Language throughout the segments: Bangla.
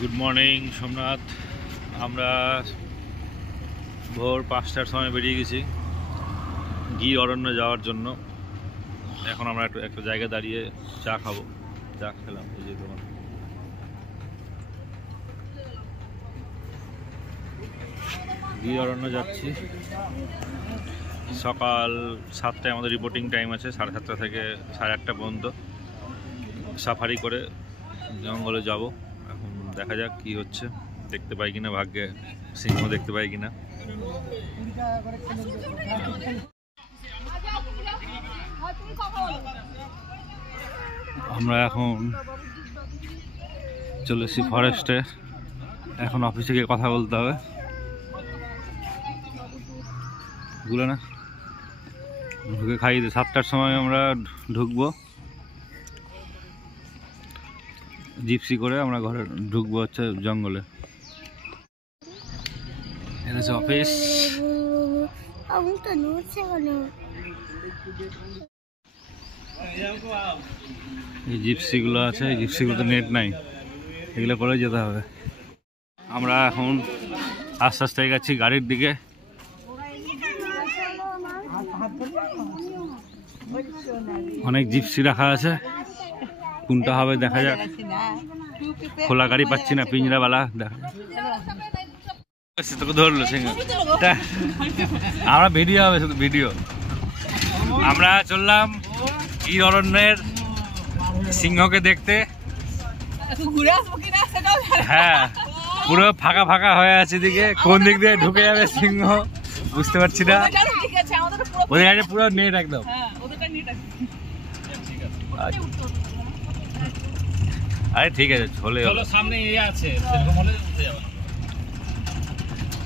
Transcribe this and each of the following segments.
Good morning Somnath. আমরা ভোর 5টার সময় বেরিয়ে গেছি গির অরণ্য যাওয়ার জন্য। এখন আমরা একটা জায়গায় দাঁড়িয়ে চা খাবো। চা খেলাম এই যে দোকান। গির অরণ্য যাচ্ছি। সকাল 7টায় আমাদের রিপোর্টিং টাইম আছে, 7:30 থেকে 8:30 পর্যন্ত সাফারি করে জঙ্গলে যাব। এখন দেখা যাক কি হচ্ছে, দেখতে পাই কিনা, ভাগ্যে সিংহ দেখতে পাই কিনা। আমরা এখন চলে এসেছি ফরেস্টে। এখন অফিসে গিয়ে কথা বলতে হবে। বুঝলে না, ঢুকে খাইয়ে 7টার সময় আমরা ঢুকবো, জিপসি করে আমরা ঘরে ঢুকবো হচ্ছে জঙ্গলে। এটা হচ্ছে অফিস। এই জিপসিগুলো আছে, এই জিপসিগুলোতে নেট নাই, এগুলো করে যেতে হবে। আমরা এখন আস্তে আস্তে গেছি গাড়ির দিকে। অনেক জিপসি রাখা আছে, কোনটা হবে দেখা যাক। খোলা গাড়ি পাচ্ছি না, পিঞ্জরাওয়ালা দেখা যাক। তোকে ধরলো সিংহ, আমরা ভিডিও হবে, শুধু ভিডিও। আমরা চললাম গির অরণ্যের সিংহকে দেখতে। হ্যাঁ, পুরো ফাঁকা ফাঁকা হয়ে আছে দিকে, কোন দিক দিয়ে ঢুকে যাবে সিংহ বুঝতে পারছি না। ওদের কাছে পুরো নেট একদম। আরে ঠিক আছে, চলে চলো, সামনে ইয়ে আছে, সেরকম হলে উঠে যাবে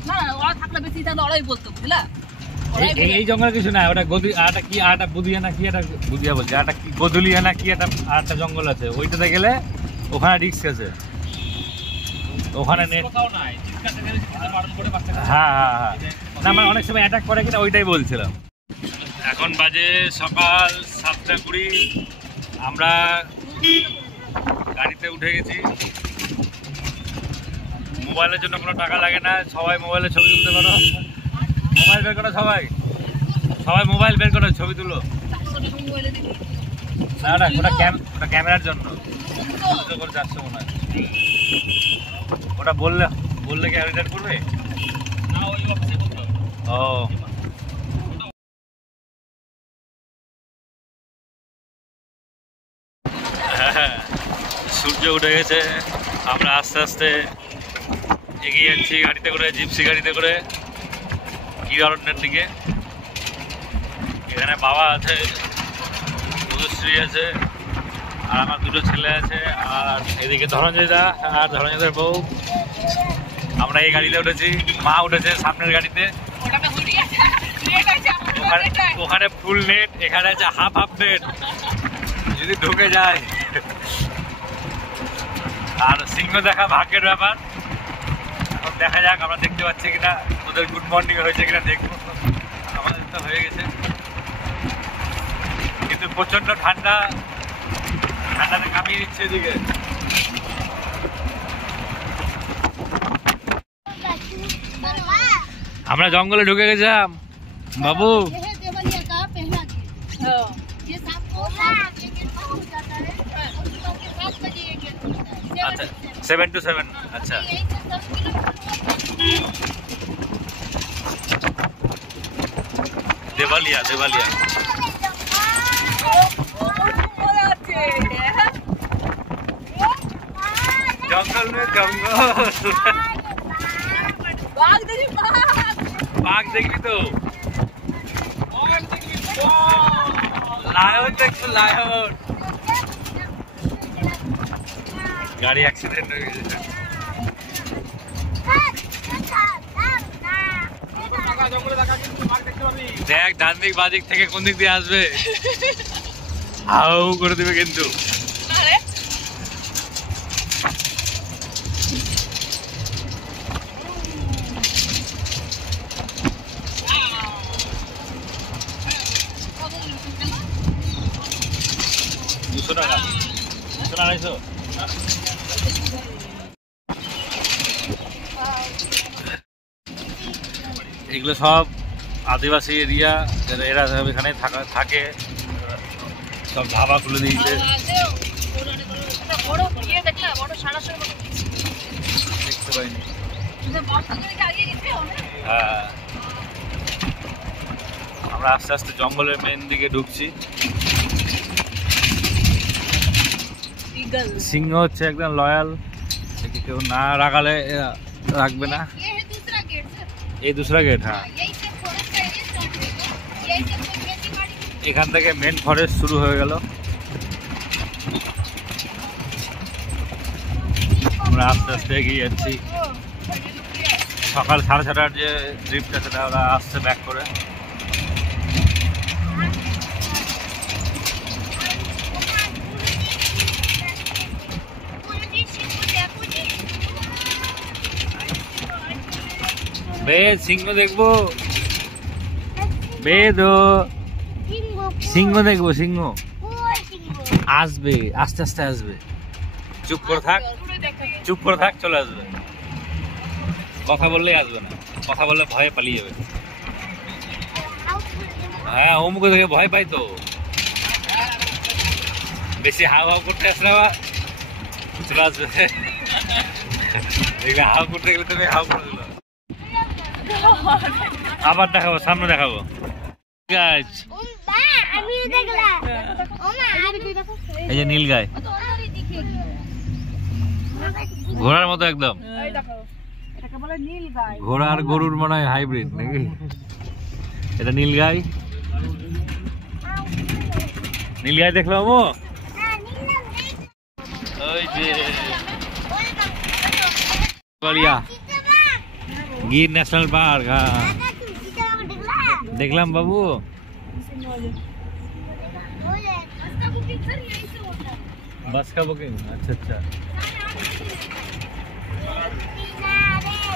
না। ওরা থাকলে বেশি তাহলে ওরাই বলতো, বুঝলা। এই জঙ্গলে কিছু না, ওটা গদি, আটা কি, আটা বুদিয়া না কি, এটা বুদিয়া বলছে, আটা কি গদুলিয়া না কি, একটা আরেকটা জঙ্গল আছে, ওইটাতে গেলে ওখানে রিস্ক আছে, ওখানে নেট কোথাও নাই। হ্যাঁ হ্যাঁ হ্যাঁ, না মানে অনেক সময় অ্যাটাক করে কিনা, ওইটাই বলছিলাম। এখন বাজে সকাল 7:20। আমরা গাড়িতে উঠে গেছি। মোবাইলের জন্য কোনো টাকা লাগে না, সবাই মোবাইলে ছবি তুলতে পারো। মোবাইল বের করো, সবাই সবাই মোবাইল বের করো, ছবি তুলো। না না, ওটা ক্যামেরার জন্য 400 মনে হয়। ওটা বললে কি রিটার্ন করবে? না, ওই অফিসে বলতে হবে। ও, হ্যাঁ, সূর্য উঠে গেছে। আমরা আস্তে আস্তে এগিয়ে যাচ্ছি গাড়িতে করে, জিপসি গাড়িতে করে গির অরণ্যের দিকে। এখানে বাবা আছে, মধুশ্রী আছে, আর আমার দুটো ছেলে আছে, আর এদিকে ধনঞ্জয়দা আর ধনঞ্জয়দার বউ। আমরা এই গাড়িতে উঠেছি, মা উঠেছে সামনের গাড়িতে। ওখানে ফুল নেট, এখানে আছে হাফ নেট, যদি ঢুকে যায়। আর সিংহ দেখা ভাগ্যের ব্যাপার। এখন দেখা যাক আমরা দেখতে পাচ্ছি কিনা, ওদের গুড মর্নিং হয়েছে কিনা দেখবো। আমাদের তো হয়ে গেছে, কিন্তু প্রচন্ড ঠান্ডা, ঠান্ডাতে কামিয়ে দিচ্ছে এদিকে। আমরা জঙ্গলে ঢুকে গেছিলাম বাবু। আচ্ছা, 7 to 7। আচ্ছা, দেবালিয়া দেবালিয়া জঙ্গল में জঙ্গল। বাঘ দেখবি তো, লায়ন দেখবি, লায়ন। গাড়ি অ্যাক্সিডেন্ট হয়ে গেছে। দেখ ডান দিক বাঁ দিক থেকে কোন দিক দিয়ে আসবে, হাউ করে দিবে কিন্তু। এগুলো সব আদিবাসী এরিয়া, এরা সব এখানে থাকে। সব ধাবা খুলে দিয়েছে। দেখতে পাইনি। হ্যাঁ, আমরা আস্তে আস্তে জঙ্গলের মেন দিকে ঢুকছি। সিংহ হচ্ছে একদম লয়াল, কেউ না রাগালে রাখবে না। এই दूसरा गेट। হ্যাঁ, এখান থেকে মেন ফরেস্ট শুরু হয়ে গেল। আমরা আস্তে আস্তে এগিয়ে যাচ্ছি। সকাল 6:30টার যে ট্রিপটা সেটা ওরা আসছে ব্যাক করে। বেদ সিংহ দেখবো, বেদ সিংহ দেখবো। সিংহ আসবে, আস্তে আস্তে আসবে। চুপ করে থাক, চুপ করে থাক, চলে আসবে। কথা বললেই আসবে না, কথা বললে ভয়ে পালিয়ে যাবে। হ্যাঁ, অমুকে থেকে ভয় পাই তো। বেশি হাও হাও করতে আসলে চলে আসবে। হাও করতে গেলে তুমি হাও করে দিল। আবার দেখাবো, সামনে দেখাবো। গাছ, এই যে নীল গাই, ঘোড়ার মতো একদম। ঘোড়া আর গরুর মনে হয় হাইব্রিড নাকি? এটা নীল গাই। নীল গাই দেখলাম। ওই যে গির ন্যাশনাল পার্ক। হ্যাঁ, দেখলাম বাবু। বাস का बुकिंग। अच्छा अच्छा,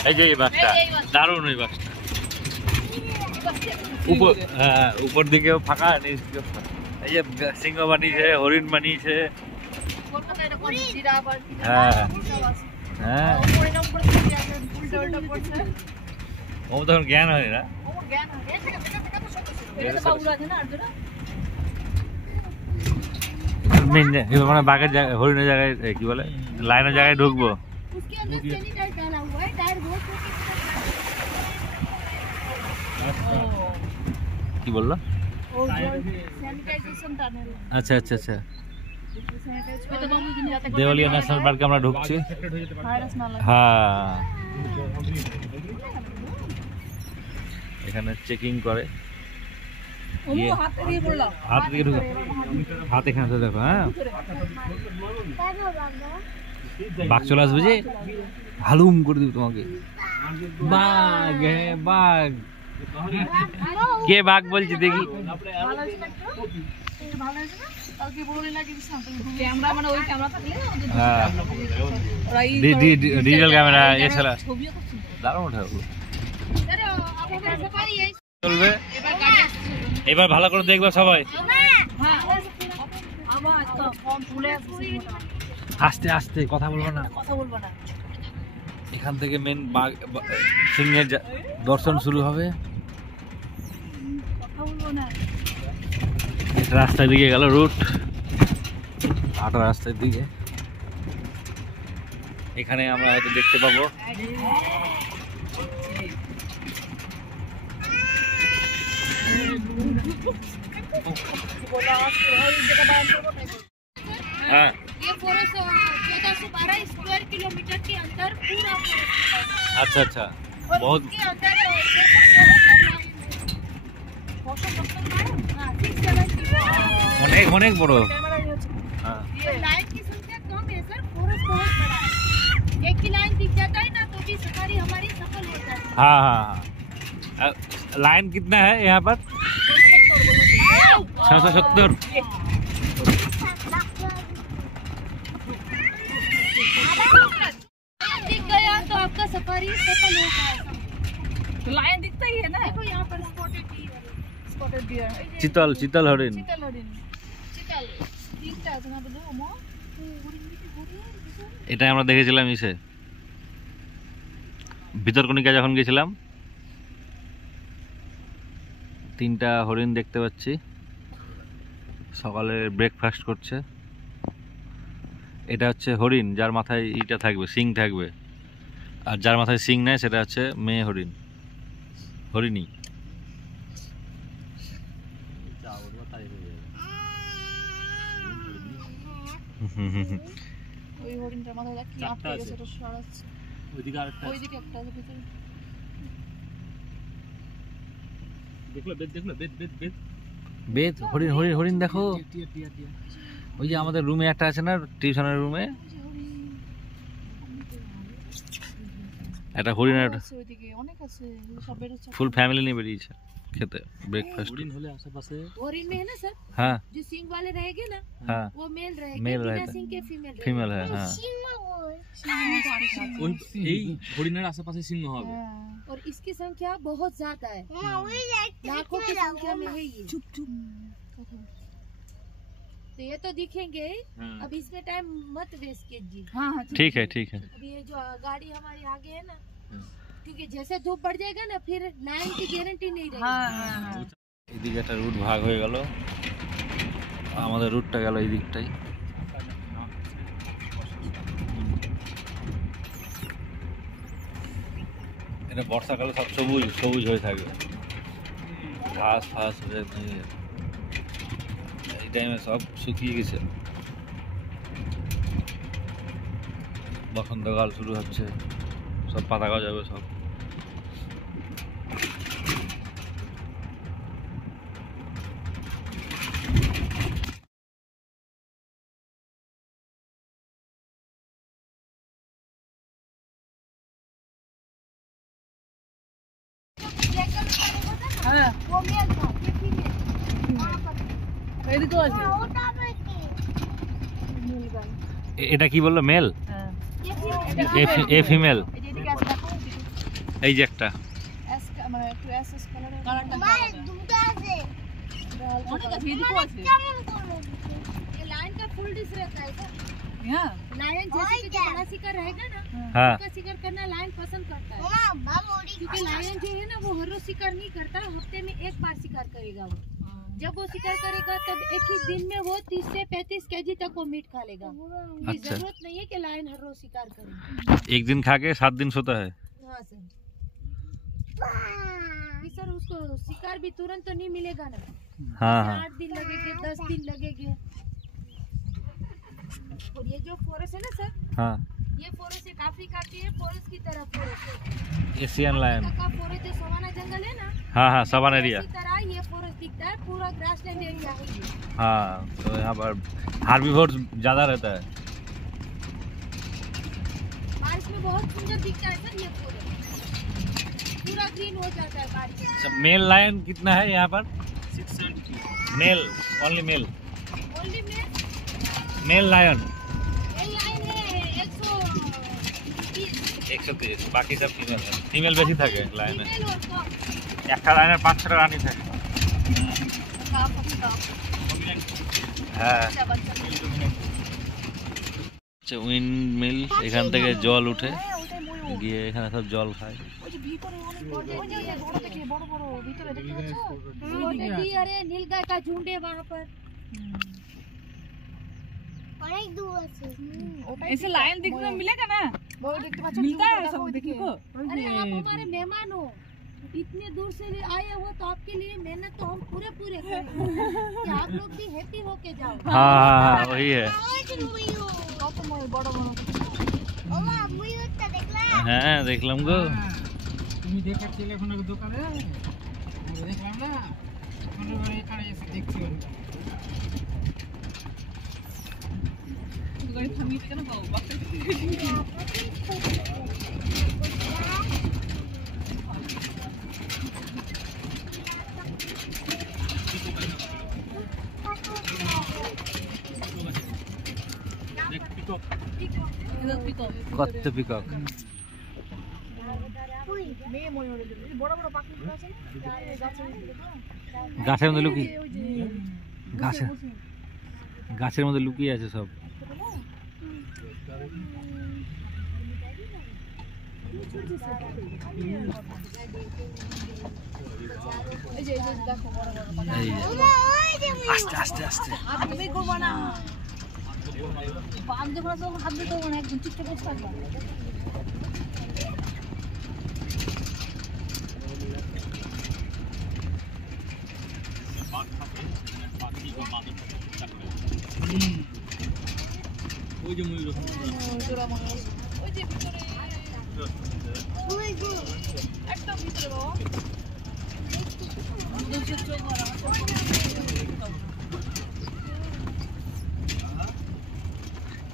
এই যে এই বাসটা দারুণ। ওই বাসটা উপর, হ্যাঁ, উপর দিকেও ফাঁকা, নিচ দিকেও ফাঁকা। এই যে সিংহ বানিয়েছে, হরিণ বানিয়েছে। হ্যাঁ হ্যাঁ, ও তখন জ্ঞান হয় না। মানে বাঘের জায়গায়, হরিণের জায়গায়, কি বলে, লাইনের জায়গায় ঢুকবো। কি বললো? আচ্ছা আচ্ছা আচ্ছা, দেওয়ালিয়া ন্যাশনাল পার্কে আমরা ঢুকছি। হ্যাঁ, এখানে চেকিং করে। হাত দিয়ে ঢুকো, হাত এখানে দেখো। হ্যাঁ, বাঘ চলে আসবে যে, হালুম করে দিব তোমাকে। বাঘ, হ্যাঁ বাঘ। কে বাঘ বলছি দেখি? ডিজিটাল ক্যামেরা এছাড়া দারুণ ওঠে। চলবে, এবার ভালো করে দেখবে সবাই। আস্তে আস্তে, কথা বলবো না, কথা বলবো না। এখান থেকে মেন বাঘ সিংহের দর্শন শুরু হবে। রাস্তার দিকে গেল রুট, হাঁটা রাস্তার দিকে। এখানে আমরা হয়তো দেখতে পাবো हाँ, ये फॉरेस्ट 1412 स्क्वायर किलोमीटर के अंदर पूरा फॉरेस्ट। अच्छा अच्छा, बहुत অনেক অনেক বড়। हाँ, ये लाइन की संख्या कम है सर, फॉरेस्ट बहुत बड़ा है। एक की लाइन दिख जाता है ना तो भी सफारी हमारी सफल हो जाती है। हाँ हाँ हाँ, लाइन कितना है यहाँ पर? 670। दिख गया तो आपका सफारी सफल हो जाएगा। तो लाइन दिखता ही है ना। देखो यहाँ पर स्पॉटेड डियर, चितल, चितल हरिण, चितल हरिण, चितल दिखता है तुम्हारे दो मो। এটা আমরা দেখেছিলাম ইসে ভিতরকণিকা যখন গেছিলাম, তিনটা হরিণ দেখতে পাচ্ছি, সকালে ব্রেকফাস্ট করছে। এটা হচ্ছে হরিণ যার মাথায় ইটা থাকবে, সিং থাকবে, আর যার মাথায় সিং নেই সেটা হচ্ছে মেয়ে হরিণ, হরিণী। ওই হরিণটার মাথায় দেখ কি আটকে গেছে, এটা সরাচ্ছে। ওইদিকে আরেকটা, ওইদিকে একটা আছে ভিতরে। দেখলো বেদ, দেখলো বেদ বেদ বেদ বেদ, হরিণ হরিণ হরিণ দেখো। ওই যে আমাদের রুমে একটা আছে না, টিউশনের রুমে একটা হরিণ আছে, ওইদিকে অনেক আছে, সব বের হচ্ছে। ফুল ফ্যামিলি নিয়ে বেরিয়েছে খেতে ব্রেকফাস্ট। हरिण होले आसपास हरिण में है ना सर, हाँ जो सिंग वाले रहेंगे ना, हाँ वो मेल रहेगा, मेल बिना रहता सिंग के फीमेल है। हाँ ওই এই হরিণের আশেপাশে সিংহ হবে। और इसकी संख्या बहुत ज्यादा है, लाखों की संख्या में है ये। चुप चुप, तो ये तो दिखेंगे। अब इसमें टाइम मत वेस्ट कीजिए। हाँ ठीक है ठीक है। अब ये जो गाड़ी हमारी आगे है ना, क्योंकि जैसे धूप बढ़ जाएगा ना फिर लाइन की गारंटी नहीं रहेगी। এদিকে একটা রুট ভাগ হয়ে গেল, আমাদের রুটটা গেল এই দিকটাই। এটা বর্ষাকালে সব সবুজ সবুজ হয়ে থাকবে, ঘাস ফাস হয়ে থাকে। এই টাইমে সব শুকিয়ে গেছে, বসন্তকাল শুরু হচ্ছে, সব পাতা গজাবে সব। हाँ वो मेल था, ये फीमेल। এদিকেও আছে মেল গাই। এটা কি বললো, মেল? হ্যাঁ এ ফিমেল। এদিকে আছে দেখো, এই যে একটা এস মানে একটু এস এস কালারের কালারটা দুটো আছে, অনেক আছে, এদিকেও আছে। ये लाइन का फुल डिश रहता है सर। हां लायन जैसे कि जो बड़ा शिकार रहेगा ना, हाँ उसका शिकार करना लायन पसंद करता है। क्योंकि लायन जो है ना वो हर रोज शिकार नहीं करता, हफ्ते में एक बार शिकार करेगा वो। जब वो शिकार करेगा तब एक ही दिन में वो 30 से 35 केजी तक वो मीट खा लेगा। अच्छा। जरूरत नहीं है कि लायन हर रोज शिकार करे। एक दिन खा के 7 दिन सोता है। हाँ सर, सर उसको शिकार भी तुरंत तो नहीं मिलेगा ना। हाँ हाँ 8 दिन लगेंगे, 10 दिन लगेंगे। और ये जो फॉरेस्ट है ना सर, हाँ ये फॉरेस्ट एक अफ्रीका की है, फॉरेस्ट की तरफ फॉरेस्ट है। Asian lion. अफ्रीका का फॉरेस्ट जो सवाना जंगल है ना, हाँ हाँ सवान एरिया। इसी तरह ये फॉरेस्ट दिखता है, पूरा ग्रासलैंड एरिया है ये। हाँ तो यहाँ पर हार्बीवोर्स ज्यादा रहता है। बारिश में बहुत सुंदर दिखता है सर ये फॉरेस्ट, पूरा ग्रीन हो जाता है बारिश में। अच्छा, मेल लायन कितना है यहाँ पर? 670 मेल, ओनली मेल, ओनली में मेल लायन लाइन है 130। 130, বাকি সব ফিমেল है। ফিমেল বেশি থাকে লায়নে, फीमेल और कम। একটা লায়নের 5-6টা রানী থাকে। হ্যাঁ আচ্ছা, উইন্ড মিল, এখান থেকে জল উঠে গিয়ে এখানে সব জল খায়। अरे नीलगाय का झुंड है वहाँ पर। ऐसे लायन दिखने में मिलेगा ना? मिलता है सब देखने को। अरे आप हमारे मेहमान हो, इतने दूर से आए हो तो आपके लिए मेहनत तो हम पूरे करेंगे कि आप लोग भी हैप्पी होके जाओ। हाँ हाँ हाँ वही है। হ্যাঁ দেখলাম গো। তুমি দেখাচ্ছিলে এখন দোকানে, দেখলাম না এখানে এসে দেখছি। গাড়ি থামিয়ে কেন বাবা? কত পিকক, গাছের মধ্যে লুকিয়ে, গাছের মধ্যে লুকিয়ে আছে সব। এই যে দেখো বড় বড় আস্তে আস্তে আস্তে তুমি করবা না বাম যখন তো হাত দিতে হবে না একদম ঠিকঠাক বসে থাকবা ওই যে ময়ূর জোড়া মনে ওই যে ভিতরে একদম ভিতরে বাবা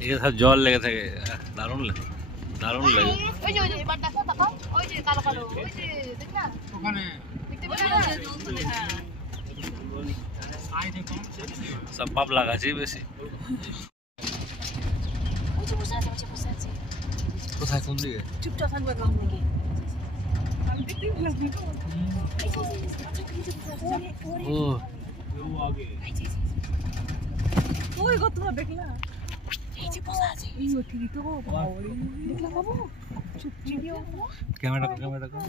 এখানে সব জল লেগে থাকে দারুণ লাগে দারুণ লাগে ওই যে এবার দেখো দেখাও ওই যে কালো কালো ওই যে দেখ না ওখানে দেখতে পাচ্ছ হ্যাঁ সব পাপ লাগাছে বেশি ওই যে বসে আছে কোথায় কোন দিকে চুপচাপ থাকবে কাম দিকে আমি দেখতেই পেলাম ও ওই গো তোমরা দেখলা এই যে বসে আছে এই ঠিকই তো দেখলা বাবু চুপ ভিডিও ক্যামেরা কর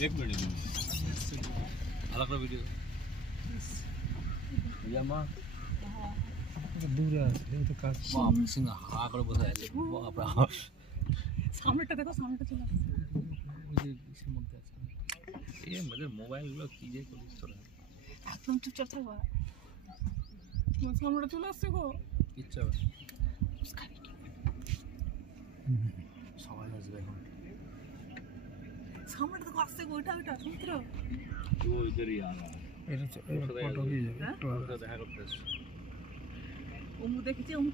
एक मिनट अलग वीडियो या मां दूर है तो का बाप सिंह हा করে বসে আছে বাপ রে সামনেটা দেখো সামনেটা চলে আসছে ওই যে ইসের মধ্যে আছে এই আমাদের মোবাইল গুলো কি যে করিস তোরা একদম চুপচাপ থাকবা তোমার সামনেটা চলে আসছে গো ইচ্ছা সবাই আসবে এখন সামনেটা দেখো আসছে গো ওটা সমুদ্র वो इधर ही आ रहा है এটা ফটো হয়ে যাবে একটু उसका দেখা করতে ওমু দেখেছি ওমু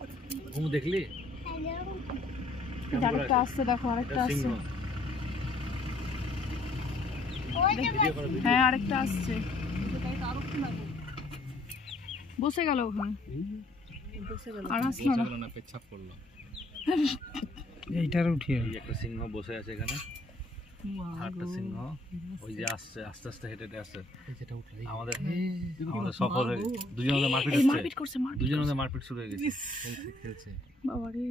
ঘুম দেখলি আরেকটা আসছে দেখো আরেকটা আসছে হ্যাঁ আরেকটা আসছে বসে গেল ওখানে আর আসলো না না পেছাপ করলো এইটার উঠিয়ে এই একটা সিংহ বসে আছে এখানে আটটা সিংহ ওই যে আসছে আস্তে আস্তে হেঁটে হেঁটে আসছে আমাদের আমাদের সফল হয়ে দুজনের মারপিট করছে দুজনের মারপিট শুরু হয়ে গেছে খেলছে বাবারে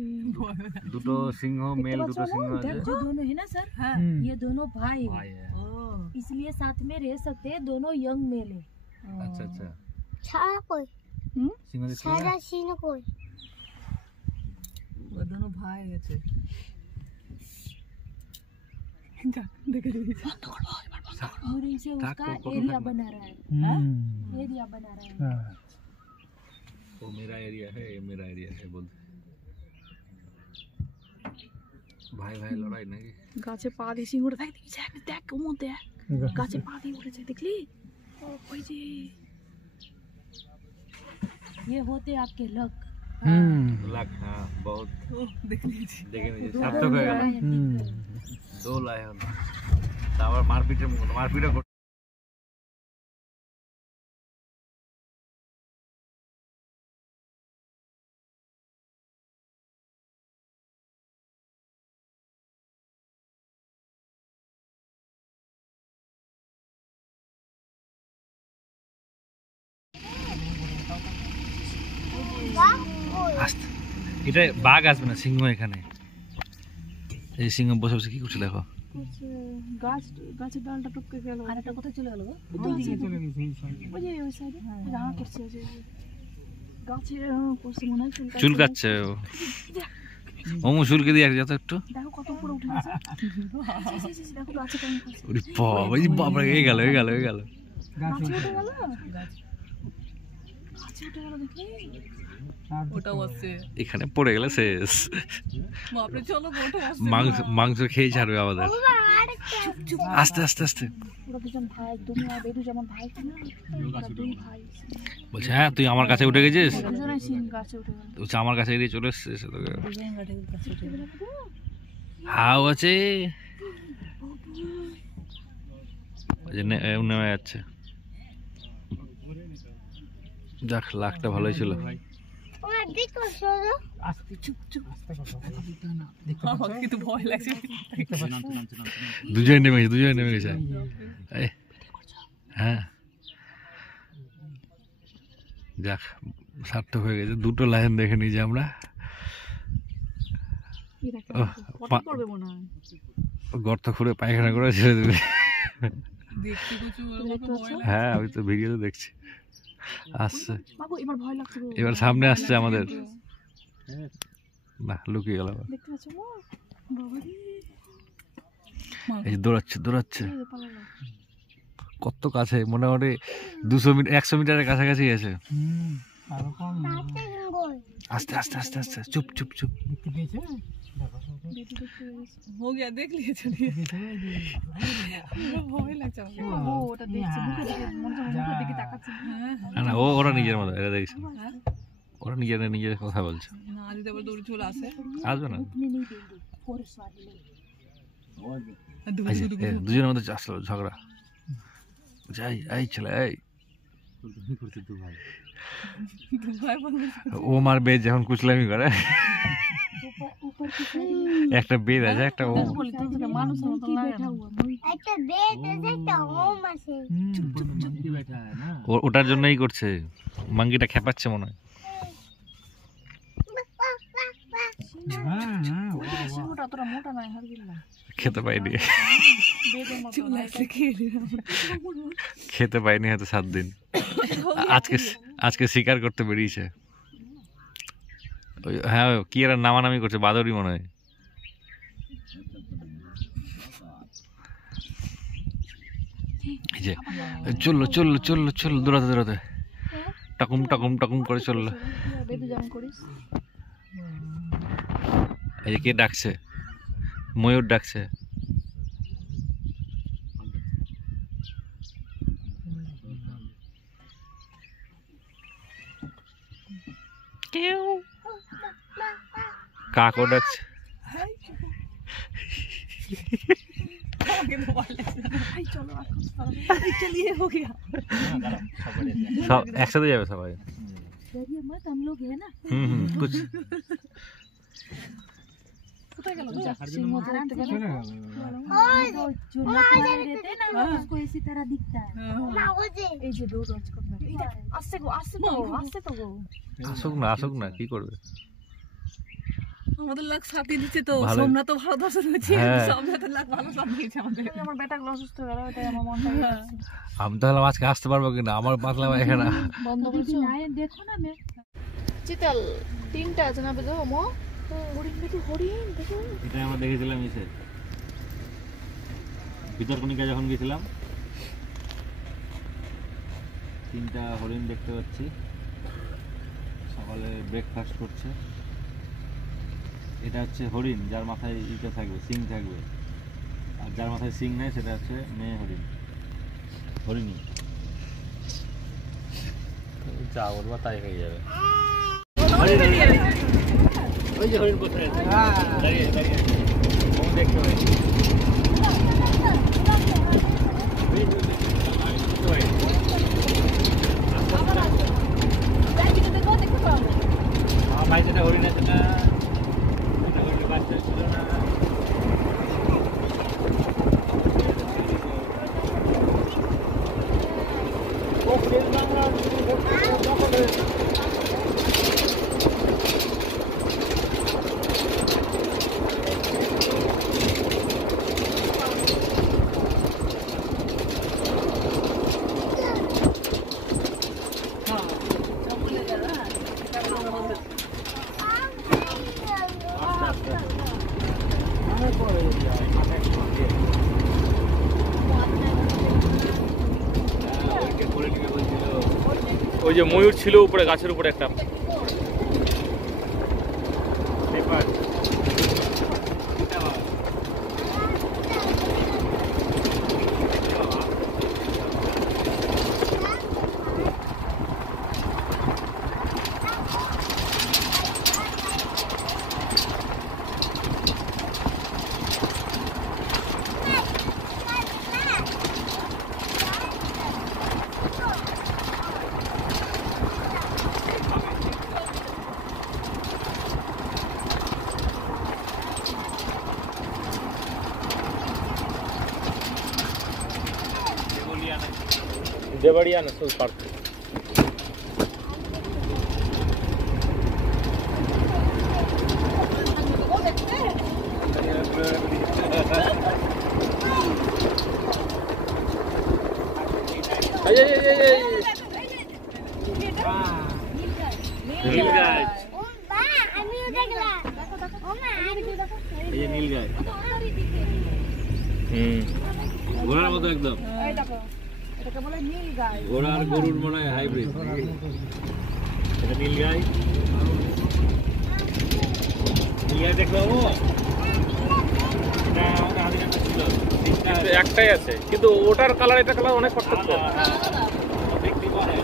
দুটো সিংহ মেল দুটো সিংহ আছে जो दोनों है ना सर हाँ ये दोनों भाई हैं ভাই है इसलिए साथ में रह सकते हैं दोनों यंग मेल है अच्छा अच्छा सारा कोई সিংহ দেখলি सारा सीन कोई वो दोनों भाई আছে देखे मुरी से उसका एरिया बना रहा है एरिया बना रहा है হ্যাঁ वो मेरा एरिया है ये मेरा एरिया है बोलते ভাই ভাই লড়াই নাকি গাছে পা দিয়ে সিংহটা দেখ দেখি দেখ দেখ ওমো দেখ গাছে পা দিয়ে উঠেছে দেখলি ওই যে ये होते आपके लक लक हाँ बहुत ও দেখ নিয়েছি দেখে নিয়েছি সার্থক হয়ে গেল দো লায় হল তারপর মারপিটের আস্তে এটা বাঘ আসবে না সিংহ এখানে এই সিংহ বসে বসে কি করছে দেখো গাছের ডালটা টপকে গেল আর একটা কোথায় চলে গেল ওই যে ওই সাইডে রাঙা করছে ওই যে গাছের করছে মনে হয় চুলকাচ্ছে ওমু চুলকে দিয়ে যত একটু দেখো কত উপরে উঠে গেছে দেখো গাছে কেমন করছে ওরে বাবা এই বাবা এই গেল গাছে উঠে গেল দেখলি ওটাও আছে এখানে পড়ে গেলে শেষ বাপরে চলো ওটা আসছে মাংস খেয়ে ছাড়বে আমাদের আস্তে আস্তে আস্তে ওরা দুজন ভাই দুনিয়া বেদু যেমন ভাই না দুই ভাই বলছে হ্যাঁ তুই আমার কাছে উঠে গেছিস দুজনে সিং গাছে উঠে গেল বলছে আমার কাছে এড়িয়ে চলে এসছিস তোকে দুজন গাছে উঠে গেল হাও আছে ওই যে নেমে যাচ্ছে যাক লাখটা ভালোই ছিল দেখো সরো আস্তে চুপ চুপ আস্তে কথা না আমার কিন্তু ভয় লাগছে দুজন নেমে গেছে এই হ্যাঁ যাক সার্থক হয়ে গেছে দুটো লাইন দেখে নিয়েছি আমরা করবে মনে হয় গর্ত খুঁড়ে পায়খানা করে ছেড়ে দেবে দেখতে কিছু হ্যাঁ আমি তো ভিডিওতে দেখছি আসছে বাবু এবার ভয় লাগছে এবার সামনে আসছে আমাদের না লুকিয়ে গেল দেখতে পাচ্ছ না বাবা এই দৌড়াচ্ছে কত কাছে মোটামুটি 200 মিটার 100 মিটারের কাছাকাছি আছে আরো কম আস্তে আস্তে আস্তে আস্তে চুপ চুপ চুপ দেখতে পেয়েছে हो गया देख लिए चलिए ভয় লাগছে ও ওটা দেখছে মুখের দিকে তাকাচ্ছে না ও ওরা নিজের মতো এটা দেখছি ওরা নিজের কথা বলছে না যদি আবার দৌড়ে চলে আসে আসবে না দুজনের মধ্যে আসলো ঝগড়া যাই এই ছেলে এই ও মার বেদ যখন কুচলামি করে একটা বেদ আছে একটা ও মানুষের মতো লাগে না একটা বেড আছে একটা হোম আছে ওটার জন্যই করছে মাঙ্গিটা খেপাচ্ছে মনে হয় ওটা অতটা মোটা নয় হারগিল্লা খেতে পাইনি চলে আসলে খেতে পাইনি হয়তো 7 দিন আজকে শিকার করতে বেরিয়েছে হ্যাঁ কি এরা নামানামি করছে বাদরই মনে হয় এই যে চললো দৌড়াতে টকুম করে চললো এই যে কে ডাকছে ময়ূর ডাকছে কাকও ডাকছে সব একসাথে যাবে সবাই কুছ কোথায় গেল এই যে দৌড় আসছে গো আসুক না কি করবে আমাদের লাখ সাথে দিচ্ছে তো ভালো। সোমনাথ তো ভালো দর্শন হয়েছে হ্যাঁ। সোমনাথের লাখ ভালো সাথ দিয়েছে আমাদের আমার বেটা গুলো অসুস্থ হয়ে গেল এটাই আমার মনটা আমি তাহলে আজকে আসতে পারবো কিনা আমার পাতলা এখানে বন্ধ করছো দেখো না মে চিতাল তিনটা আছে না বুঝো মো হরিণ দেখো এটা আমরা দেখেছিলাম ইসে ভিতরকণিকা যখন গেছিলাম 3টা হরিণ দেখতে পাচ্ছি সকালে ব্রেকফাস্ট করছে এটা হচ্ছে হরিণ যার মাথায় ইটা থাকবে সিং থাকবে আর যার মাথায় সিং নেই সেটা হচ্ছে মেয়ে হরিণী যা বলবা তাই হয়ে যাবে ওই যে হরিণ কোথায় আছে দাঁড়িয়ে ও দেখতে পাই ভাই যেটা হরিণ আছে না বাচ্চা ছিল না ওই যে ময়ূর ছিল উপরে গাছের উপরে একটা देवरिया नेशनल पार्क। नीलगाय আমিও দেখলাম ওমা ये नीलगाय ঘোড়ার মতো একদম এই দেখো এটাকে বলে নীলগাই ঘোড়া আর গরুর মনে হয় হাইব্রিড এটা নীলগাই নীলগাই দেখলো ও এটা আমাদের হাতে একটা ছিল কিন্তু একটাই আছে, কিন্তু ওটার কালার এটা কালার অনেক পার্থক্য। দেখতে পারে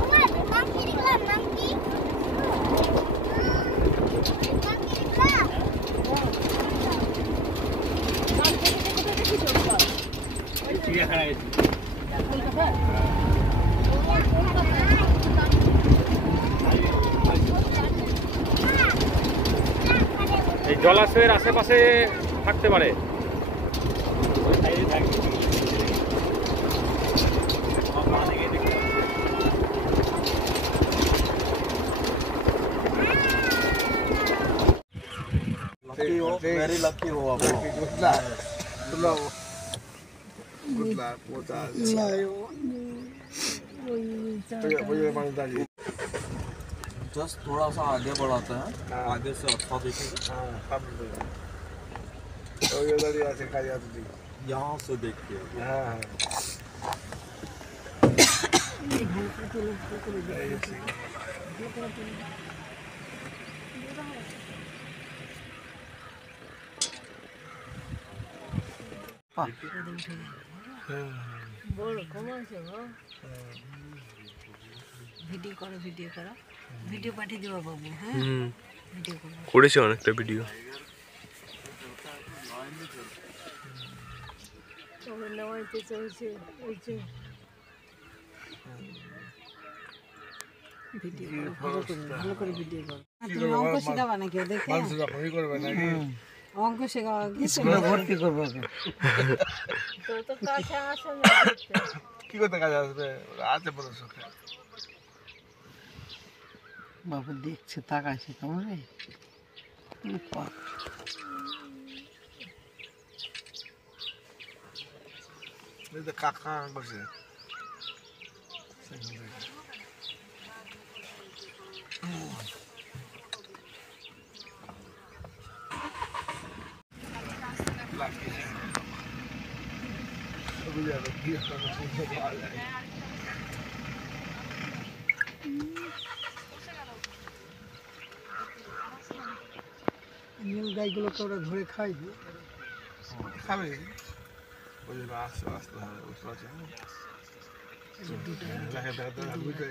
ওমা নাম কি লিখলাম নাম কি চিড়িয়াখানা এসে এই জলাশয়ের আশেপাশে থাকতে পারে। ওই সাইডে থাকে সব মা থেকে দেখতে Very lucky हो आप। जस्ट थोड़ा सा आगे बढ़ाते हैं, आगे से अच्छा दिखेगा। यहाँ से देखिए। ভিডিও করো ভিডিও পাঠিয়ে দেবো বাবু হ্যাঁ ভিডিও করো করেছে অনেকটা ভিডিও। তবে নেওয়াইতে চাইছে ওই যে ভিডিও করো ভালো করে ভিডিও করো তুমি অঙ্ক শেখাবা নাকি দেখে অঙ্ক শেখাবা স্কুলে ভর্তি করবো তো কাছে আসে না কি করতে কাজ আসবে? আছে বড় সুখে। বাবা দেখছে তাকাইছে কেমন রে এই যে কাকা বসে নীল গাইগুলোকে ওরা ধরে খাই খাবে। ওই জন্য আস্তে আস্তে হবে, বুঝতে পারছেন? দেখা দেখা দেখা বুঝতে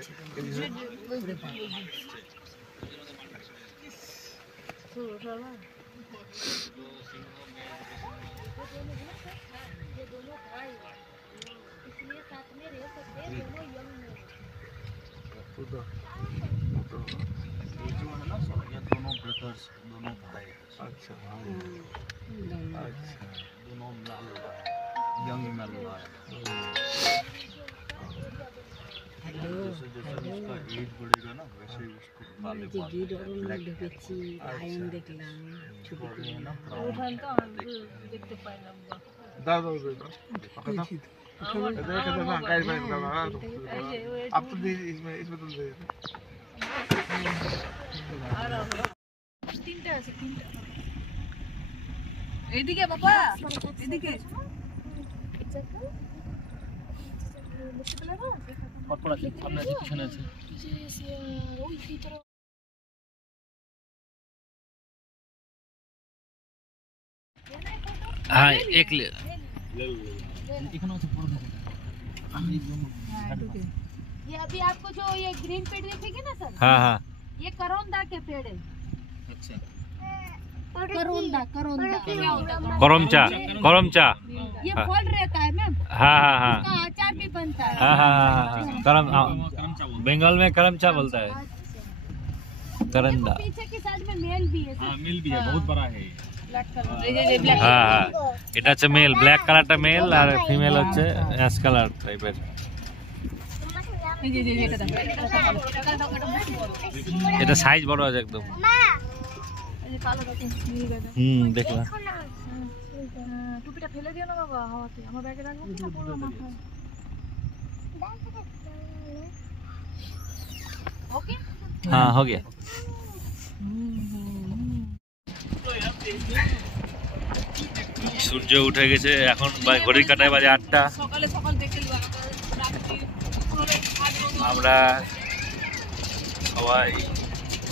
दोनों ब्रदर्स दोनों भाई अच्छा अच्छा दोनों लाल यंग मैल जैसे जैसे उसका एज बढ़ेगा ना वैसे ही उसको पाले ঢুকেছি আয়ন দেখলাম ना ওখান তো দেখতে পাইলাম दादा अब तो इसमें इसमें तो তিনটা আছে তিনটা এইদিকে বাবা এইদিকে পরপর আছে সামনে আছে পিছনে আছে हाँ एक ले ये अभी आपको जो ये ग्रीन पेड़ देखेंगे ना सर, हाँ हाँ ये करोंदा के पेड़ है। अच्छा करोंदा करोंदा क्या होता है? करमचा करमचा ये फल रहता है मैम, हाँ हाँ हाँ इसका अचार भी बनता है। हाँ हाँ हाँ करम बंगाल में करमचा बोलता है, करंदा। पीछे की साइड में मेल भी है हाँ मिल भी है, बहुत बड़ा है ये। Black colour. হ্যাঁ হ্যাঁ, এটা হচ্ছে মেল, ব্ল্যাক কালারটা মেল আর ফিমেল হচ্ছে অ্যাশ কালার টাইপের। এটা সাইজ বড় আছে একদম। দেখলাম। টুপিটা ফেলে দিও না বাবা হাওয়াতে, আমার ব্যাগে রাখবো না পুরো মাথায়। ওকে হ্যাঁ हो गया। সূর্য উঠে গেছে এখন, ঘড়ির কাঁটায় বাজে 8টা। সকালে সকাল দেখে নিবা আমরা সবাই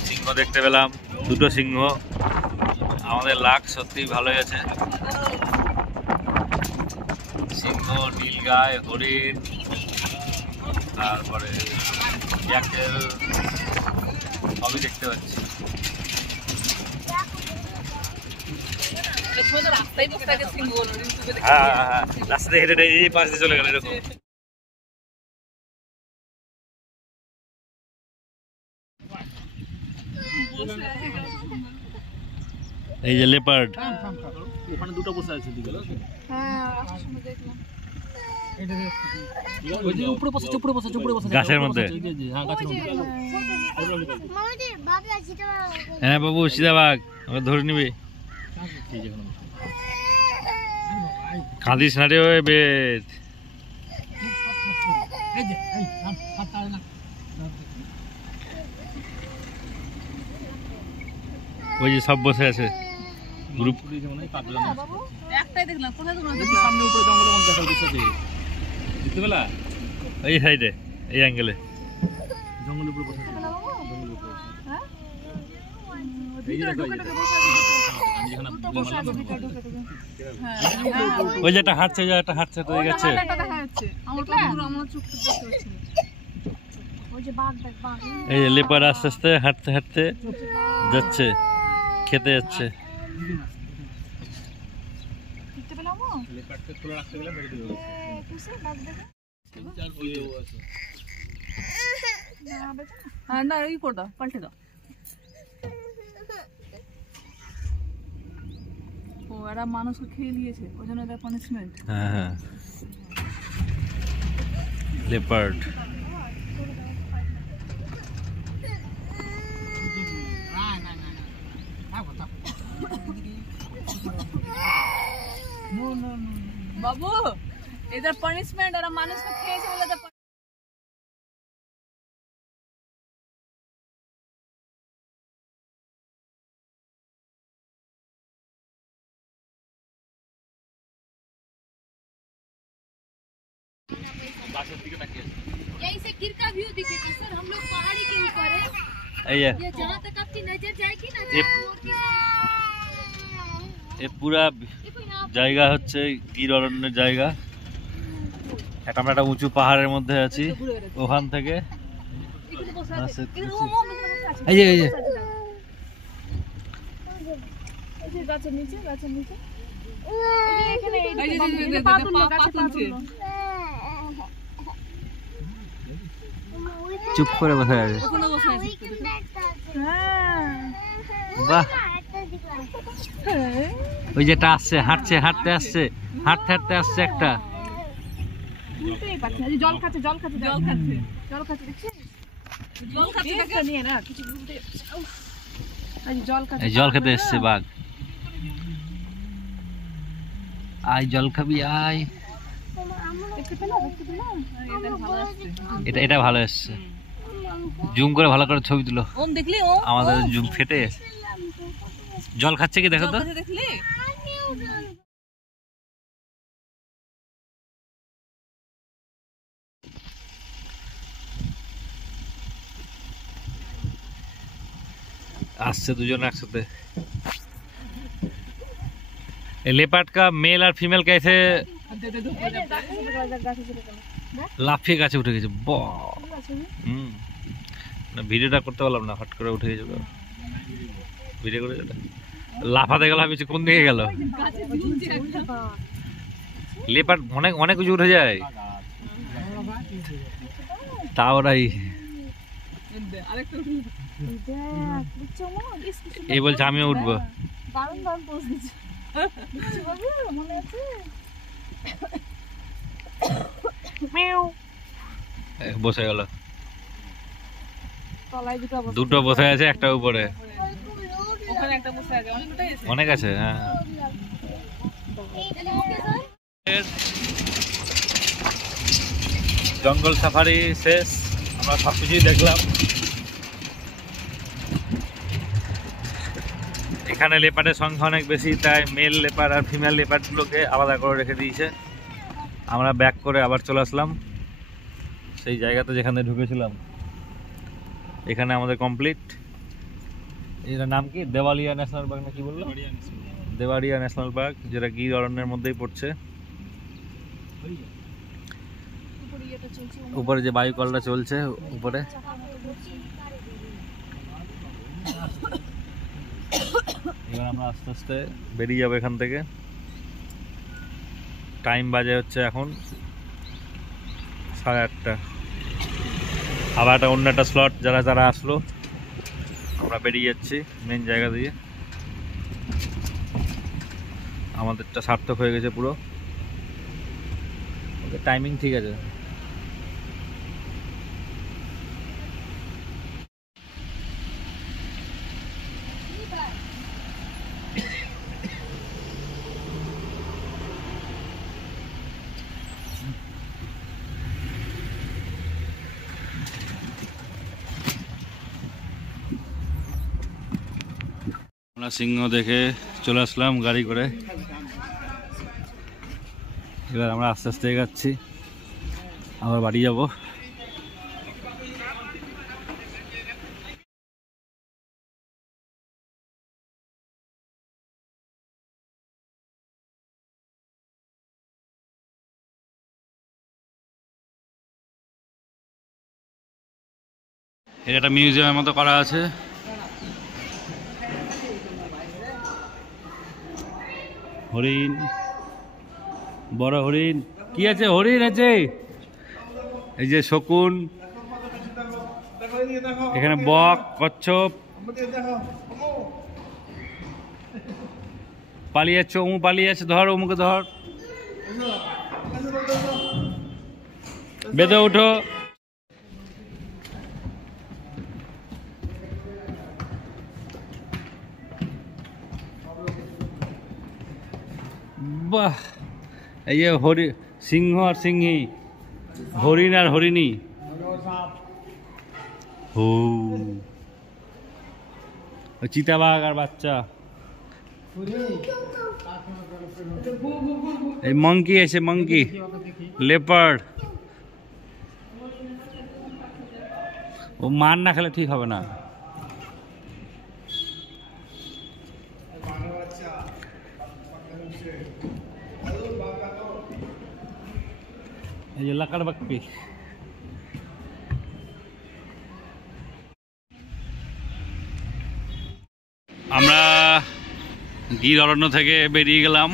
সিংহ দেখতে পেলাম, দুটো সিংহ। আমাদের লাক সত্যি ভালো আছে, সিংহ, নীলগাই, হরিণ, তারপরে জ্যাকেল সবই দেখতে পাচ্ছি। হ্যাঁ হ্যাঁ, রাস্তা দিয়ে হেঁটে এই পাশ দিয়ে চলে গেল এরকম। এই যে লেপার্ড, ওখানে দুটো বসে আছে দিকে। হ্যাঁ আসার সময় দেখলাম। ওই যে উপরে বসে, উপরে বসে, উপরে বসে গাছের মধ্যে। হ্যাঁ গাছের মধ্যে। মামাজি বাবু আছে তো। হ্যাঁ বাবু, সীতাবাগ ওকে ধরে নিবি। কাঁদিস না রে ওই বেদ। ওই যে সব বসে আছে গ্রুপ। একটাই দেখলাম, কোথায় দেখলাম? সামনে উপরে জঙ্গলের মধ্যে দেখা যাচ্ছে দেখতে পেলা? এই সাইডে, এই অ্যাঙ্গেলে। জঙ্গলের উপরে বসে আছে। জঙ্গলের উপরে বসে আছে। এই যে দেখো, এই যে দেখো। আমি যেখানে ওই যে একটা হাঁটছে, ওই যে একটা হাঁটছে তো গেছে। দেখা যাচ্ছে আমার তো পুরো আমার চোখ দেখতে পাচ্ছি। ওই যে বাঘ দেখ, বাঘ। এই যে লেপার্ড আস্তে আস্তে হাঁটতে হাঁটতে যাচ্ছে, খেতে যাচ্ছে। দেখতে পেলাম ও লেপার্ডকে খোলা রাখতে গেলে মেরে দিবে। তুই বাঘ দেখ চার ওই আছে। না বেটা, হ্যাঁ না এই করে দাও, পাল্টে দাও। ও এরা মানুষকে খেয়ে নিয়েছে, ওই জন্য এদের পানিশমেন্ট। হ্যাঁ হ্যাঁ, লেপার্ড। বাবু এদের পানিশমেন্ট, এরা মানুষকে খেয়েছে বলে এদের यहीं से गिर का व्यू दिखेगा सर। हम लोग पहाड़ी के ऊपर है, এই যে ये जहाँ तक आपकी नजर जाएगी ना, এ পুরা জায়গা হচ্ছে গির অরণ্যের জায়গা। একটা আমরা একটা উঁচু পাহাড়ের মধ্যে আছি, ওখান থেকে এই যে এই যে গাছের নিচে, গাছের নিচে এখানে পা তুললো, গাছে পা তুললো। চুপ করে বসে আছে। ওখানে বসে আছে। হ্যাঁ বাহ, ওই যেটা আসছে, হাঁটছে, হাঁটতে আসছে, হাঁটতে হাঁটতে আসছে একটা। বুঝতেই পারছি না, জল খাচ্ছে, জল খাচ্ছে, জল খাচ্ছে, জল খাচ্ছে, দেখছিস? জল খাচ্ছে দেখে নিয়ে না কিছু বুঝতে। এই জল খাচ্ছে, এই জল খেতে এসছে বাঘ। আয় জল খাবি আয়। দেখতে পেলাম, দেখতে পেলাম। এটা এটা ভালো এসছে, জুম করে ভালো করে ছবি তুলো। ওম দেখলি? ও আমাদের জুম ফেটে জল খাচ্ছে কি দেখো তো। দেখলি? আসছে দুজন একসাথে। लेपर्ड का मेल और फीमेल कैसे লাফিয়ে গাছে উঠে গেছে। না ভিডিওটা করতে পারলাম না, হট করে উঠে গেছে ভিডিও করে। লাফাতে গেল আমি কোন দিকে গেল। লেপার্ড অনেক অনেক উঁচু উঠে যায়, তা ওরাই আরেকটা এই বলছে আমিও উঠবো। দারুণ দারুণ পোজ দিচ্ছে মনে আছে বসে গেল, তলায় দুটো বসে আছে, একটা উপরে, ওখানে একটা বসে আছে, অনেকটাই আছে। অনেক আছে। হ্যাঁ, জঙ্গল সাফারি শেষ, আমরা সবকিছুই দেখলাম। এখানে লেপার্ডের সংখ্যা অনেক বেশি, তাই মেল লেপার্ড আর ফিমেল লেপার্ডগুলোকে আলাদা করে রেখে দিয়েছে। আমরা ব্যাক করে আবার চলে আসলাম সেই জায়গাতে যেখানে ঢুকেছিলাম। এখানে আমাদের কমপ্লিট। এটার নাম কি? দেওয়ালিয়া ন্যাশনাল পার্ক না কি বললো? দেওয়ালিয়া ন্যাশনাল পার্ক, যেটা গির অরণ্যের মধ্যেই পড়ছে। উপরে যে বায়ু কলটা চলছে উপরে, এবার আমরা আস্তে আস্তে বেরিয়ে যাবো এখান থেকে। টাইম বাজে হচ্ছে এখন 8:30। আবার একটা অন্য একটা স্লট যারা যারা আসলো, আমরা বেরিয়ে যাচ্ছি মেন জায়গা দিয়ে। আমাদেরটা সার্থক হয়ে গেছে পুরো, টাইমিং ঠিক আছে। আমরা সিংহ দেখে চলে আসলাম গাড়ি করে। এবার আমরা আস্তে আস্তে এগাচ্ছি, আবার বাড়ি যাব। এটা একটা মিউজিয়ামের মতো করা আছে। হরিণ, বড় হরিণ, কি আছে? হরিণ আছে, এই যে শকুন, এখানে বক, কচ্ছপ। পালিয়ে যাচ্ছে, ওমু পালিয়ে যাচ্ছে, ধর ওমুকে ধর, বেঁধে উঠো। বাহ, এই যে সিংহ আর সিংহী, হরিণ আর হরিণী। হো, চিতাবাঘ আর বাচ্চা। এই মঙ্কি আছে, মঙ্কি, লেপার্ড। ও মার না খেলে ঠিক হবে না। এই যে লাকার বাক্পি। আমরা গির অরণ্য থেকে বেরিয়ে গেলাম।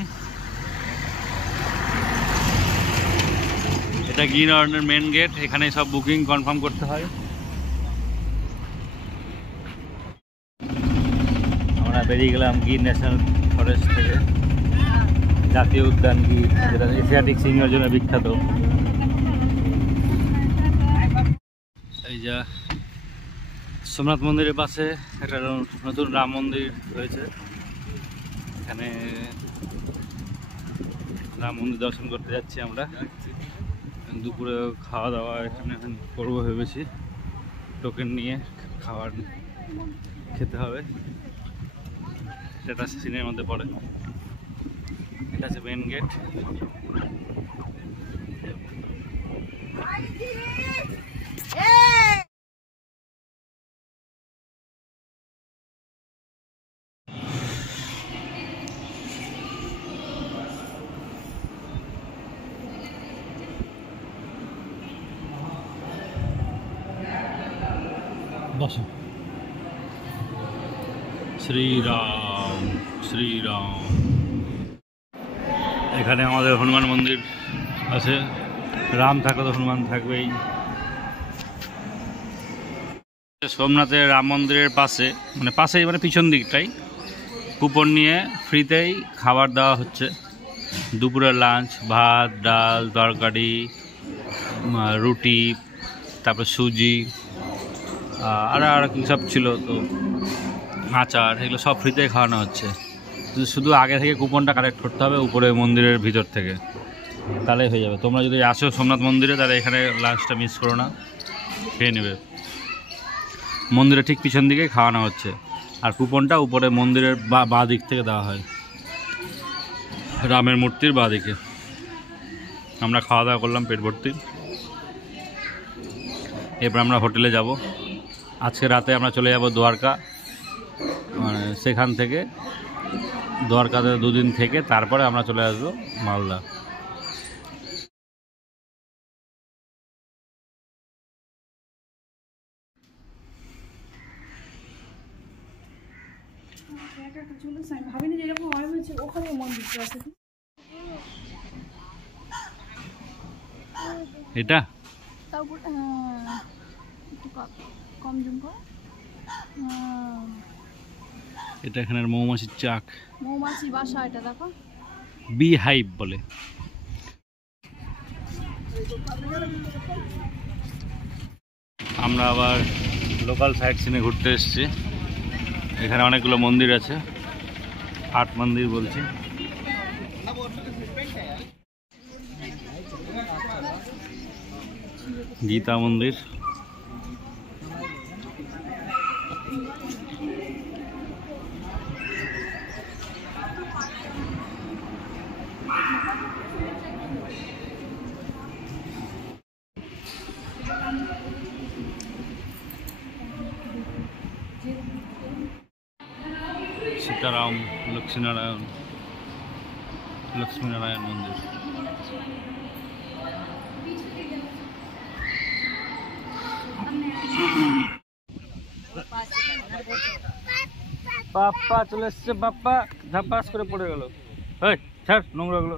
এটা গির অরণ্যের মেন গেট, এখানে সব বুকিং কনফার্ম করতে হয়। আমরা বেরিয়ে গেলাম গির ন্যাশনাল ফরেস্ট থেকে, জাতীয় উদ্যান গির, যেটা এশিয়াটিক সিংহের জন্য বিখ্যাত। এই যা সোমনাথ মন্দিরের পাশে একটা নতুন রাম মন্দির হয়েছে, এখানে রাম মন্দির দর্শন করতে যাচ্ছি আমরা। দুপুরে খাওয়া দাওয়া এখানে করবো ভেবেছি, টোকেন নিয়ে খাবার খেতে হবে। সেটা সিনের মধ্যে পড়ে। এটা আছে মেন গেট। বসো। শ্রীরাম শ্রীরাম। এখানে আমাদের হনুমান মন্দির আছে, রাম থাকলে তো হনুমান থাকবেই। সোমনাথের রাম মন্দিরের পাশে পাশেই পিছন দিকটাই কুপন নিয়ে ফ্রিতেই খাবার দেওয়া হচ্ছে। দুপুরের লাঞ্চ, ভাত, ডাল, তরকারি, রুটি, তারপর সুজি আর কী সব ছিল, তো আচার, এগুলো সব ফ্রিতেই খাওয়ানো হচ্ছে। শুধু আগে থেকে কুপনটা কালেক্ট করতে হবে উপরে মন্দিরের ভিতর থেকে, তাহলেই হয়ে যাবে। তোমরা যদি আসো সোমনাথ মন্দিরে তাহলে এখানে লাঞ্চটা মিস করো না, খেয়ে নেবে। মন্দিরের ঠিক পিছন দিকে খাওয়ানো হচ্ছে, আর কুপনটা উপরে মন্দিরের বাঁ দিক থেকে দেওয়া হয়, রামের মূর্তির বাঁ দিকে। আমরা খাওয়া দাওয়া করলাম পেট ভর্তি, এরপর আমরা হোটেলে যাব। আজকে রাতে আমরা চলে যাব দ্বারকা, সেখান থেকে দ্বারকাতে 2 দিন থেকে তারপরে আমরা চলে আসবো মালদা। ভাবিনি যে এরকম হয় হয়েছে, ওখানে মন্দিরটা আছে। এটা তারপর একটু কম জুম কর। এটা এখানের মৌমাছির চাক, মৌমাছি বাসা, এটা দেখো বি হাইভ বলে। আমরা আবার লোকাল সাইট সিনে ঘুরতে এসেছি। এখানে অনেকগুলো মন্দির আছে, 8 মন্দির বলছি। গীতা মন্দির, সীতারাম লক্ষ্মীনারায়ণ মন্দির। পাপ্পা চলে এসছে, পাপ্পা ধাপাস করে পড়ে গেল। এই ছাড় নোংরা গুলো।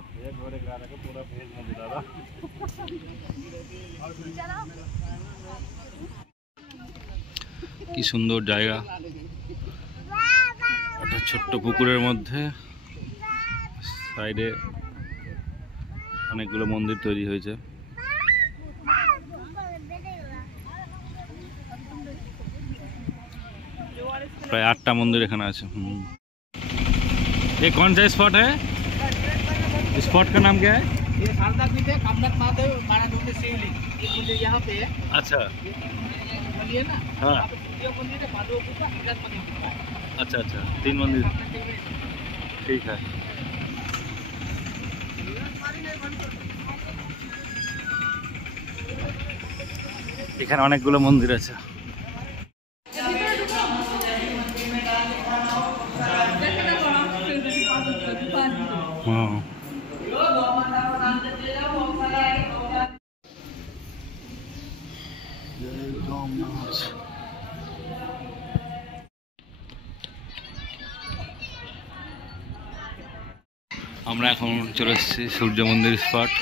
কি সুন্দর জায়গা, একটা ছোট্ট পুকুরের মধ্যে সাইডে অনেকগুলো মন্দির তৈরি হয়েছে। प्राय 8टा मंदिर एखाने आछे। ये कौन सा स्पॉट है? स्पॉट का नाम क्या है? ये शारदा पीठ है, कामनाथ महादेव, महाराज के शिवलिंग। एक मंदिर यहाँ पे है। अच्छा, मंदिर है ना? हाँ। यहाँ पे सूर्य मंदिर है, महादेव का, विराट मंदिर है। अच्छा अच्छा, 3 मंदिर, ठीक है। এখানে অনেকগুলো মন্দির আছে। আমরা এখন চলে এসেছি সূর্য মন্দির স্পট।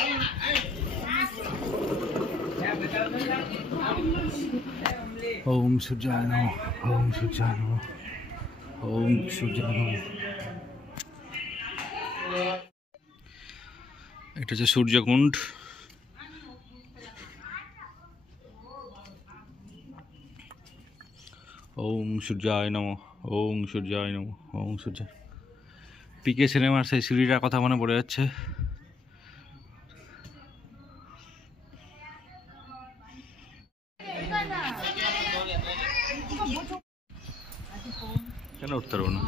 ওম সূর্যায় নমঃ, ওম সূর্যায় নমঃ, ওম সূর্যায় নমঃ। এটা হচ্ছে সূর্যকুণ্ড। ওম সূর্যায় নমঃ, ওম সূর্যায় নমঃ, ওম সূর্যায়। পিকে সিনেমার সেই সিঁড়িটার কথা মনে পড়ে যাচ্ছে। কেন উঠতে পারবো না?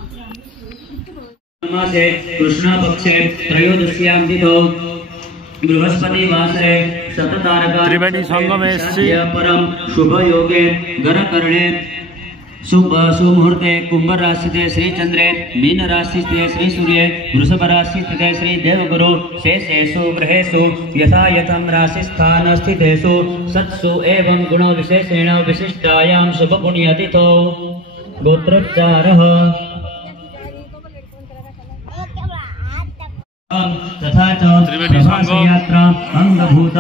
कृष्ण पक्षे त्रयोदश्यां तिथौ बृहस्पतिवासरे शततारका त्रिवेणी संगमे परम शुभ योगे गरकर्णे सुमुहूर्ते कुंभ राशिते श्री चंद्रे मीन राशिस्थे श्री सूर्ये वृषभ राशिस्थे श्री देवगुरु शेषेषु ग्रहेषु यथा यथं राशिस्थान स्थितेषु सत्सु एवं गुण विशेषेण विशिष्टायां शुभ पुण्यतिथौ गोत्रोच्चारः तथा च प्रभास यात्रा अंगभूत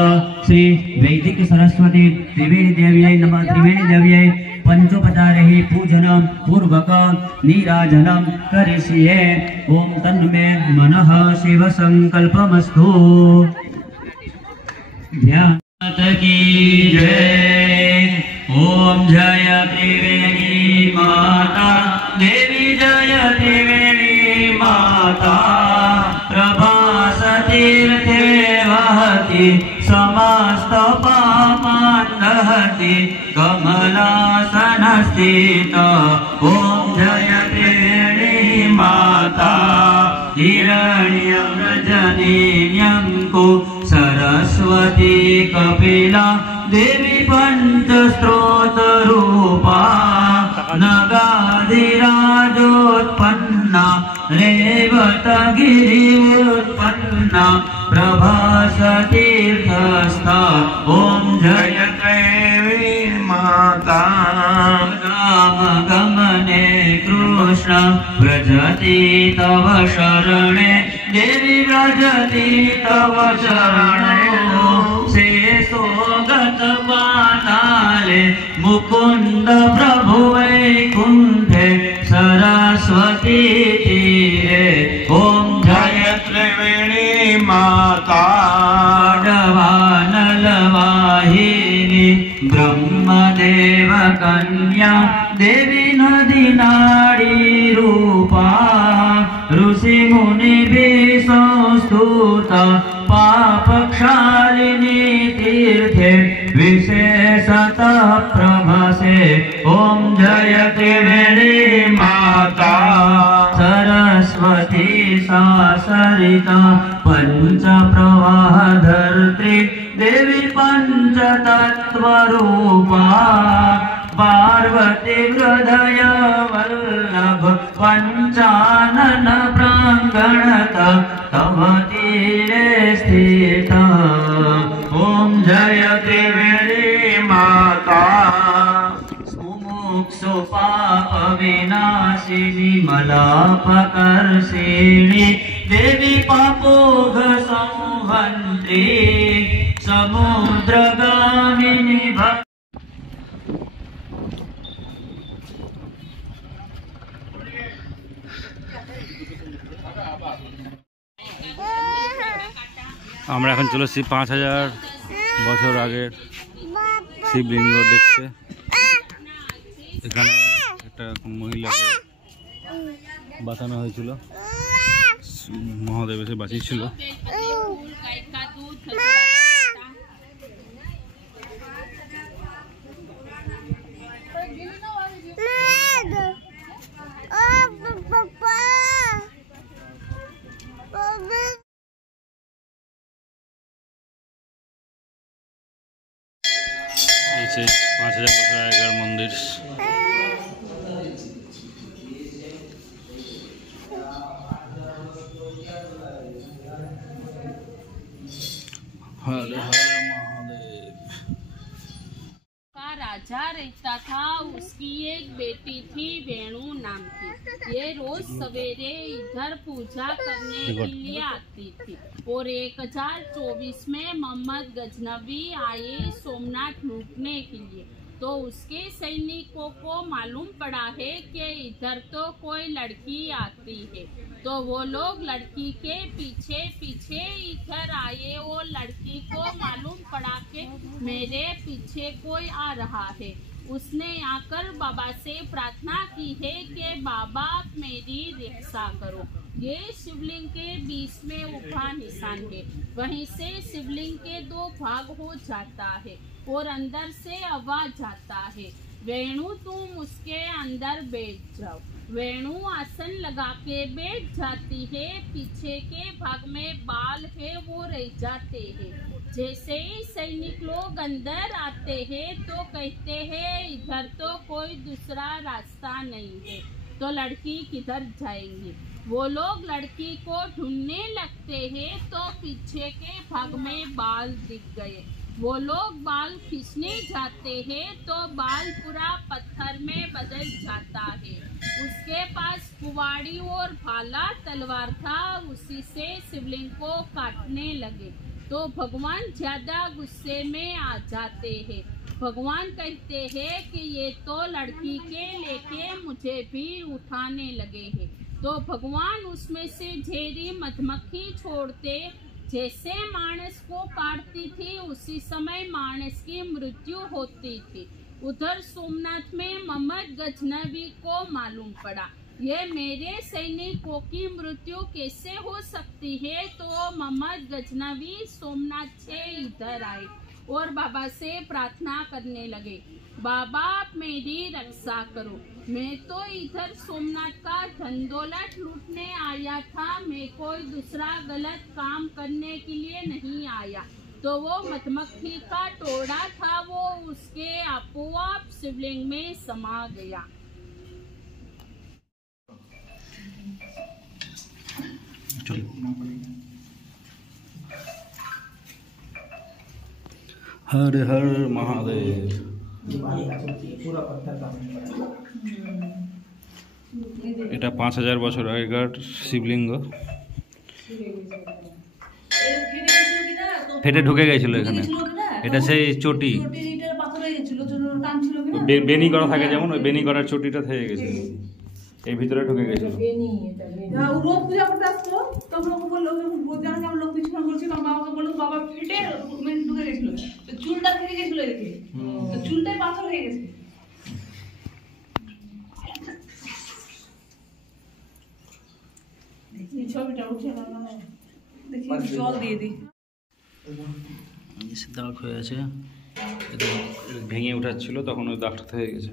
श्री वैदिक सरस्वती त्रिवेणी देव्यै नमः। त्रिवेणी देव्यै पंचोपचारैः पूजनं पूर्वक नीराजनं करिष्ये। ओम तन्मे मनः शिव संकल्पमस्तु। ध्यान की जय। ओम जय त्रिवेणी माता देवी जय त्रिवेणी माता। प्रभास तीर्थे वहति समस्त पापान् दहति कमलासन स्थित। ओम जय त्रिवेणी माता। हिरण्यं रजनीयंकु सरस्वती कपिला देवी पंचस्त्रोत रूपा। नगाधिराजोत्पन्ना रेवतगिरि उत्पन्ना प्रभास तीर्थस्था। ओम जय त्रिवेणी माता। राम गमने कृष्ण व्रजति तव शरणे देवी व्रजति तव शरणे। शेषोगत पाताले मुकुंद प्रभु वैकुंठे सरस्वती तीरे। ओम जय त्रिवेणी माता। वाहिनी ब्रह्मदेव कन्या देवी नदी नाड़ी रूपा। ऋषि मुनि संस्तुता पाप क्षालिनी तीर्थे विशेषतः प्रभासे। ओम जय त्रिवेणी माता। सरस्वती सरिता पंच प्रवाह धर्त्री देवी पंच तत्व रूपा। पार्वती हृदय वल्लभ पंचानन प्रांगणत तव तीरे स्थित। ओम जय त्रिवेणी माता। मुमुक्षु पाप विनाशिनी मलापकर्षिणी देवी पापोघ संहन्त्री समुद्रगामिनी भक्ति। আমরা এখন চলেছি 5000 বছর আগের শিবলিঙ্গ দেখতে। এখানে একটা মহিলাকে বাঁচানো হয়েছিল, মহাদেব এসে বাঁচিয়েছিল। এই যে 5000 বছর আগের মন্দির। हर हर महादेव। का राजा रहता था, उसकी एक बेटी थी वेणु नाम की। ये रोज सवेरे इधर पूजा करने के लिए आती थी। और 1024 में मोहम्मद गजनवी आए सोमनाथ लूटने के लिए। तो उसके सैनिकों को मालूम पड़ा है कि इधर तो कोई लड़की आती है। तो वो लोग लड़की के पीछे पीछे इधर आए। और लड़की को मालूम पड़ा कि मेरे पीछे कोई आ रहा है। उसने आकर बाबा से प्रार्थना की है कि बाबा मेरी रक्षा करो। ये शिवलिंग के बीच में उठा निशान है। वहीं से शिवलिंग के 2 भाग हो जाता है और अंदर से आवाज आता है, वेणु तुम उसके अंदर बैठ जाओ। वेणु आसन लगा के बैठ जाती है। पीछे के भाग में बाल है वो रह जाते हैं। जैसे ही सैनिक लोग अंदर आते हैं तो कहते हैं इधर तो कोई दूसरा रास्ता नहीं है, तो लड़की किधर जाएंगी। वो लोग लड़की को ढूंढने लगते हैं तो पीछे के भाग में बाल दिख गए। वो लोग बाल खींचने काटने जाते हैं तो बाल पूरा पत्थर में बदल जाता है। उसके पास कुवाड़ी और भाला तलवार था, उसी से शिवलिंग को काटने लगे तो भगवान ज्यादा गुस्से में आ जाते हैं। भगवान कहते हैं कि ये तो लड़की के लेके मुझे भी उठाने लगे हैं। तो भगवान उसमें से झेरी मधुमक्खी छोड़ते, जैसे मानस को काटती थी उसी समय मानस की मृत्यु होती थी। उधर सोमनाथ में मोहम्मद गजनवी को मालूम पड़ा ये मेरे सैनिकों की मृत्यु कैसे हो सकती है, तो मोहम्मद गजनवी सोमनाथ से इधर आए और बाबा से प्रार्थना करने लगे, बाबा आप मेरी रक्षा करो, मैं तो इधर सोमनाथ का धन दौलत लूटने आया था, मैं कोई दूसरा गलत काम करने के लिए नहीं आया। तो वो मधुमक्खी का टोड़ा था, वो उसके आपोआप शिवलिंग में समा गया। हर हर महादेव। এটা 5000 বছর আগেকার শিবলিঙ্গ, ফেটে ঢুকে গেছিল এখানে। এটা সেই চটি বেনি করা থাকে, যেমন ওই বেনি করার চটিটা থেকে গেছে, এই ভিতরে ঢুকে গেছিল। রোজ পূজা করতে আসতো, তখন ওকে বললো যেমন লোক পিছনে বলছিল, আমার বাবাকে বললো বাবা ফেটে ঢুকে গেছিল, চুলটা থেকে গেছিল এদিকে, চুলটাই পাথর হয়ে গেছে। ছবিটা উঠে দেখি, জল দিয়ে দিই। দাগ হয়ে আছে, ভেঙে উঠাচ্ছিল তখন ওই দাগটা থেকে গেছে।